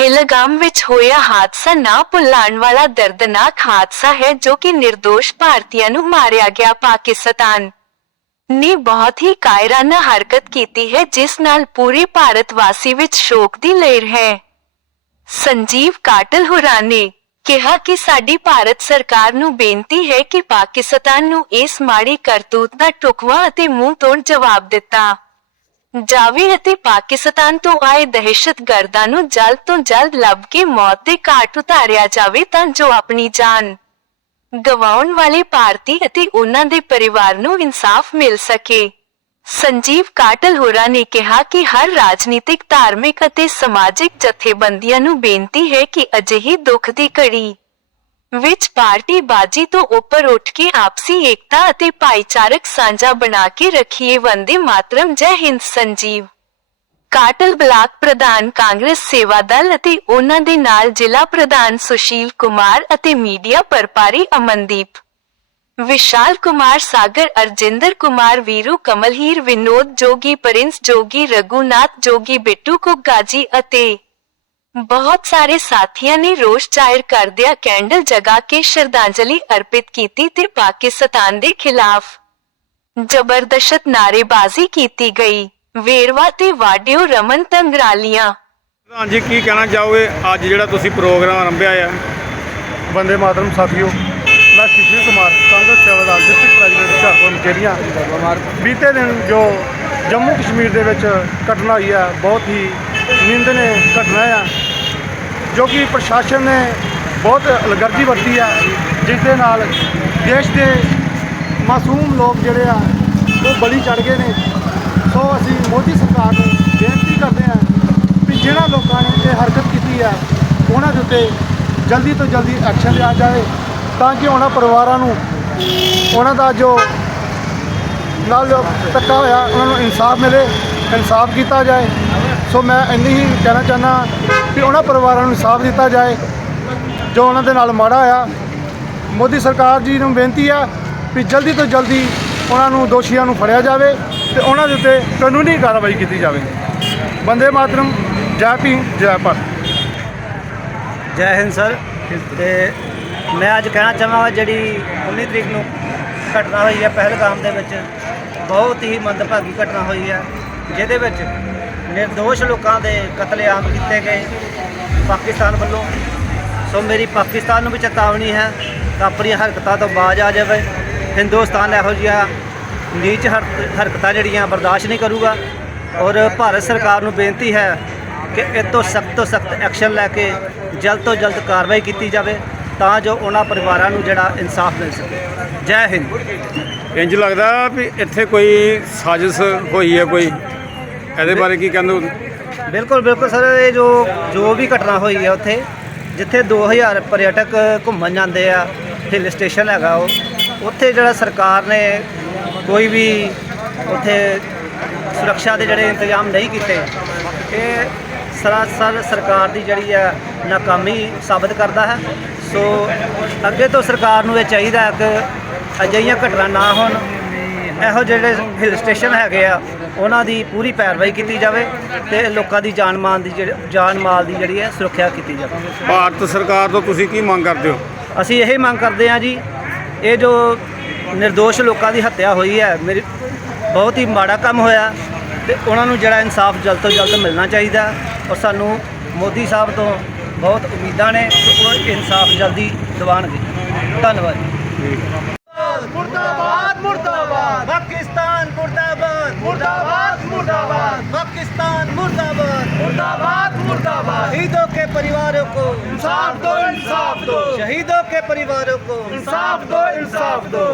ਪਹਿਲਗਾਮ ਵਿੱਚ ਹੋਇਆ ਹਾਦਸਾ ਨਾ ਭੁੱਲਣ ਵਾਲਾ ਦਰਦਨਾਕ ਹਾਦਸਾ ਹੈ ਜੋ ਕਿ નિર્ਦੋਸ਼ ਭਾਰਤੀਆਂ ਨੂੰ ਮਾਰਿਆ ਗਿਆ ਪਾਕਿਸਤਾਨ। ਨੇ ਬਹੁਤ ਹੀ ਕਾਇਰਾਨਾ ਹਰਕਤ ਕੀਤੀ ਹੈ, ਜਿਸ ਨਾਲ ਪੂਰੇ ਭਾਰਤ ਵਾਸੀ ਵਿੱਚ ਸ਼ੋਕ ਦੀ ਲਹਿਰ ਹੈ। ਸੰਜੀਵ ਕਾਟਲ ਹੋਰਾਂ ਨੇ ਕਿਹਾ ਕਿ ਸਾਡੀ ਭਾਰਤ ਸਰਕਾਰ ਨੂੰ ਬੇਨਤੀ ਹੈ ਕਿ ਪਾਕਿਸਤਾਨ ਨੂੰ ਇਸ ਮਾੜੀ ਕਰਤੂਤ ਦਾ ਟੁਕਵਾ ਅਤੇ ਮੂੰਹ ਤੋੜ ਜਵਾਬ ਦਿੱਤਾ। ਜਾਵੇ ਅਤੇ ਪਾਕਿਸਤਾਨ ਤੋਂ ਆਏ ਦਹਿਸ਼ਤਗਰਦਾਂ ਨੂੰ ਜਲਦ ਤੋਂ ਜਲਦ ਲੱਭ ਕੇ ਮੌਤ ਦੇ ਘਾਟ ਉਤਾਰਿਆ ਜਾਵੇ ਤਾਂ ਜੋ ਆਪਣੀ ਜਾਨ ਗਵਾਉਣ ਵਾਲੇ ਭਾਰਤੀ ਅਤੇ ਉਹਨਾਂ ਦੇ ਪਰਿਵਾਰ ਨੂੰ ਇਨਸਾਫ ਮਿਲ ਸਕੇ। ਸੰਜੀਵ ਕਾਟਲ ਹੋਰਾਂ ਨੇ ਕਿਹਾ ਕਿ ਹਰ ਰਾਜਨੀਤਿਕ, ਧਾਰਮਿਕ ਅਤੇ ਸਮਾਜਿਕ ਜਥੇਬੰਦੀਆਂ ਨੂੰ ਬੇਨਤੀ ਹੈ ਕਿ ਅਜਿਹੀ ਦੁੱਖ ਦੀ ਘੜੀ ਵਿੱਚ ਪਾਰਟੀ ਬਾਜੀ ਤੋਂ ਉੱਪਰ ਉੱਠ ਕੇ ਆਪਸੀ ਏਕਤਾ ਅਤੇ ਭਾਈਚਾਰਕ ਸਾਂਝਾ ਬਣਾ ਕੇ ਰੱਖੀਏ ਵੰਦੇ ਮਾਤਰਮ, ਜੈ ਹਿੰਦ ਸੰਜੀਵ। ਕਾਟਲ ਬਲਾਕ ਪ੍ਰਧਾਨ ਕਾਂਗਰਸ ਸੇਵਾ ਦਲ ਅਤੇ ਉਹਨਾਂ ਦੇ ਨਾਲ ਜ਼ਿਲ੍ਹਾ ਪ੍ਰਧਾਨ ਸੁਸ਼ੀਲ ਕੁਮਾਰ ਅਤੇ ਮੀਡੀਆ ਪਰਪਾਰੀ ਅਮਨਦੀਪ। ਵਿਸ਼ਾਲ ਕੁਮਾਰ ਸਾਗਰ, ਅਰਜਿੰਦਰ ਕੁਮਾਰ, ਵੀਰੂ ਕਮਲਹੀਰ, ਵਿਨੋਦ ਜੋਗੀ, ਪ੍ਰਿੰਸ ਜੋਗੀ ਰਗੂਨਾਥ ਜੋਗੀ, ਬਿੱਟੂ ਕੁਗਾਜੀ ਅਤੇ ਬਹੁਤ ਸਾਰੇ ਸਾਥੀਆਂ ਨੇ ਰੋਸ ਜ਼ਾਹਿਰ ਕਰਦਿਆਂ ਕੈਂਡਲ ਜਗਾ ਕੇ ਸ਼ਰਧਾਂਜਲੀ ਅਰਪਿਤ ਕੀਤੀ ਤੇ ਪਾਕਿਸਤਾਨ ਦੇ ਖਿਲਾਫ ਜ਼ਬਰਦਸਤ ਨਾਅਰੇਬਾਜ਼ੀ ਕੀਤੀ ਗਈ। ਵੇਰਵਾ ਤੇ ਵਾਡਿਓ ਰਮਨ ਤੰਗਰਾਲੀਆਂ। ਹਾਂਜੀ ਕੀ ਕਹਿਣਾ ਚਾਹੋਗੇ? ਅੱਜ ਜਿਹੜਾ ਤੁਸੀਂ ਪ੍ਰੋਗਰਾਮ ਆਰੰਭਿਆ ਆ। ਵੰਦੇ ਮਾਤਰਮ ਸਾਥੀਓ ਮੈਂ ਸ਼ਿਸ਼ੀ ਕੁਮਾਰ ਕਾਂਗਰਸ ਸੇਵਾਦਾਰ ਡਿਸਟ੍ਰਿਕਟ ਪ੍ਰੈਜ਼ੀਡੈਂਟ ਹੁਸ਼ਿਆਰਪੁਰ ਮਕੇਰੀਆਂ। ਬੀਤੇ ਦਿਨ ਜੋ ਜੰਮੂ ਕਸ਼ਮੀਰ ਦੇ ਵਿੱਚ ਘਟਨਾ ਹੋਈ ਹੈ ਬਹੁਤ ਹੀ ਨਿੰਦਨੇ ਘਟਨਾ ਆ, ਜੋ ਕਿ ਪ੍ਰਸ਼ਾਸਨ ਨੇ ਬਹੁਤ ਅਲਗਰਜੀ ਵਰਤੀ ਆ, ਜਿਸ ਦੇ ਨਾਲ ਦੇਸ਼ ਦੇ ਮਾਸੂਮ ਲੋਕ ਜਿਹੜੇ ਆ, ਉਹ ਬਲੀ ਚੜ ਗਏ ਨੇ। ਸੋ ਅਸੀਂ ਮੋਦੀ ਸਰਕਾਰ ਨੂੰ ਬੇਨਤੀ ਕਰਦੇ ਹਾਂ ਵੀ ਜਿਹੜਾ ਲੋਕਾਂ ਨੇ ਇਹ ਹਰਕਤ ਕੀਤੀ ਹੈ ਉਹਨਾਂ ਦੇ ਉੱਤੇ ਜਲਦੀ ਤੋਂ ਜਲਦੀ ਐਕਸ਼ਨ ਲਿਆ ਜਾਵੇ, ਤਾਂ ਕਿ ਉਹਨਾਂ ਪਰਿਵਾਰਾਂ ਨੂੰ ਉਹਨਾਂ ਦਾ ਜੋ ਨਾਲ ਜੋ ਧੱਕਾ ਹੋਇਆ, ਉਹਨਾਂ ਨੂੰ ਇਨਸਾਫ ਮਿਲੇ। ਇਨਸਾਫ ਕੀਤਾ ਜਾਏ। ਸੋ ਮੈਂ ਇੰਨੀ ਹੀ ਕਹਿਣਾ ਚਾਹੁੰਦਾ ਕਿ ਉਹਨਾਂ ਪਰਿਵਾਰਾਂ ਨੂੰ ਇਨਸਾਫ ਦਿੱਤਾ ਜਾਏ, ਜੋ ਉਹਨਾਂ ਦੇ ਨਾਲ ਮਾੜਾ ਹੋਇਆ। ਮੋਦੀ ਸਰਕਾਰ ਜੀ ਨੂੰ ਬੇਨਤੀ ਆ ਵੀ ਜਲਦੀ ਤੋਂ ਜਲਦੀ ਉਹਨਾਂ ਨੂੰ ਦੋਸ਼ੀਆਂ ਨੂੰ ਫੜਿਆ ਜਾਵੇ ਤੇ ਉਹਨਾਂ ਦੇ ਉੱਤੇ ਕਾਨੂੰਨੀ ਕਾਰਵਾਈ ਕੀਤੀ ਜਾਵੇ। ਬੰਦੇ ਮਾਤਰਮ, ਜੈ ਭੀਮ, ਜੈ ਭਾਰਤ। ਜੈ ਹਿੰਦ ਸਰ। ਤੇ ਮੈਂ ਅੱਜ ਕਹਿਣਾ ਚਾਹਾਂਗਾ ਜਿਹੜੀ 19 ਤਰੀਕ ਨੂੰ ਘਟਨਾ ਹੋਈ ਹੈ, ਪਹਿਲਗਾਮ ਦੇ ਵਿੱਚ, ਬਹੁਤ ਹੀ ਮੰਦਭਾਗੀ ਘਟਨਾ ਹੋਈ ਹੈ। ਜਿਹਦੇ ਵਿੱਚ નિર્ਦੋਸ਼ ਲੋਕਾਂ ਦੇ ਕਤਲੇਆਮ ਕੀਤੇ ਗਏ। ਪਾਕਿਸਤਾਨ ਵੱਲੋਂ। ਸੋ ਮੇਰੀ ਪਾਕਿਸਤਾਨ ਨੂੰ ਵੀ ਚੇਤਾਵਨੀ ਹੈ ਤਾਂ ਆਪਣੀਆਂ ਹਰਕਤਾਂ ਤੋਂ ਬਾਜ਼ ਆ ਜਾਵੇ। ਹਿੰਦੁਸਤਾਨ ਇਹੋ ਜਿਹੀਆਂ ਨੀਚ ਹਰਕ- ਹਰਕਤਾਂ ਜਿਹੜੀਆਂ ਬਰਦਾਸ਼ਤ ਨਹੀਂ ਕਰੂਗਾ। ਔਰ ਭਾਰਤ ਸਰਕਾਰ ਨੂੰ ਬੇਨਤੀ ਹੈ ਕਿ ਇਹ ਤੋਂ ਸਖਤ ਤੋਂ ਸਖਤ ਐਕਸ਼ਨ ਲੈ ਕੇ ਜਲਦ ਤੋਂ ਜਲਦ ਕਾਰਵਾਈ ਕੀਤੀ ਜਾਵੇ ਤਾਂ ਜੋ ਉਹਨਾਂ ਪਰਿਵਾਰਾਂ ਨੂੰ ਜਿਹੜਾ ਇਨਸਾਫ ਮਿਲ ਸਕੇ। ਜੈ ਹਿੰਦ। ਇੰਜ ਲੱਗਦਾ ਵੀ ਇੱਥੇ ਕੋਈ ਸਾਜ਼ਿਸ਼ ਹੋਈ ਹੈ ਕੋਈ? ਇਹਦੇ ਬਾਰੇ ਕੀ ਕਹਿੰਦੇ ਹੋ? ਬਿਲਕੁਲ ਬਿਲਕੁਲ ਸਰ, ਇਹ ਜੋ ਜੋ ਵੀ ਘਟਨਾ ਹੋਈ ਹੈ ਉੱਥੇ, ਜਿੱਥੇ 2000 ਪਰਯਟਕ ਘੁੰਮਣ ਜਾਂਦੇ ਆ, ਹਿਲ ਸਟੇਸ਼ਨ ਹੈਗਾ ਉਹ, ਉੱਥੇ ਜਿਹੜਾ ਸਰਕਾਰ ਨੇ ਕੋਈ ਵੀ ਉੱਥੇ ਸੁਰੱਖਿਆ ਦੇ ਜਿਹੜੇ ਇੰਤਜ਼ਾਮ ਨਹੀਂ ਕੀਤੇ, ਇਹ ਸਰਾਸਰ ਸਰਕਾਰ ਦੀ ਜਿਹੜੀ ਹੈ ਨਾਕਾਮੀ ਸਾਬਤ ਕਰਦਾ ਹੈ। ਸੋ ਅੱਗੇ ਤੋਂ ਸਰਕਾਰ ਨੂੰ ਇਹ ਚਾਹੀਦਾ ਕਿ ਅਜਿਹੀਆਂ ਘਟਨਾ ਨਾ ਹੋਣ। ਇਹੋ ਜਿਹੜੇ ਹਿਲ ਸਟੇਸ਼ਨ ਹੈਗੇ ਆ ਉਹਨਾਂ ਦੀ ਪੂਰੀ ਪੈਰਵਾਈ ਕੀਤੀ ਜਾਵੇ ਤੇ ਲੋਕਾਂ ਦੀ ਜਾਨ ਮਾਲ ਦੀ ਜਿਹੜੀ ਜਾਨ ਮਾਲ ਦੀ ਜਿਹੜੀ ਹੈ ਸੁਰੱਖਿਆ ਕੀਤੀ ਜਾਵੇ। ਭਾਰਤ ਸਰਕਾਰ ਤੋਂ ਤੁਸੀਂ ਕੀ ਮੰਗ ਕਰਦੇ ਹੋ? ਅਸੀਂ ਇਹ ਮੰਗ ਕਰਦੇ ਹਾਂ ਜੀ ਇਹ ਜੋ નિર્ਦੋਸ਼ ਲੋਕਾਂ ਦੀ ਹੱਤਿਆ ਹੋਈ ਹੈ ਮੇਰੀ ਬਹੁਤ ਹੀ ਮਾੜਾ ਕੰਮ ਹੋਇਆ ਤੇ ਉਹਨਾਂ ਨੂੰ ਜਿਹੜਾ ਇਨਸਾਫ ਜਲਦ ਤੋਂ ਜਲਦ ਮਿਲਣਾ ਚਾਹੀਦਾ ਔਰ ਸਾਨੂੰ ਮੋਦੀ ਸਾਹਿਬ ਤੋਂ ਬਹੁਤ ਉਮੀਦਾਂ ਨੇ ਕਿ ਉਹ ਇਨਸਾਫ ਜਲਦੀ ਦਿਵਾਣਗੇ ਧੰਨਵਾਦ ਮੁਰਦਾਬਾਦ ਪਾਕਿਸਤਾਨ ਮੁਰਦਾਬਾਦ ਮੁਰਦਾਬਾਦ ਮੁਰਦਾਬਾਦ पाकिस्तान मुर्दाबाद मुर्दाबाद मुर्दाबाद शहीदों के परिवारों को इंसाफ दो इंसाफ दो शहीदों के परिवारों को इंसाफ दो इंसाफ दो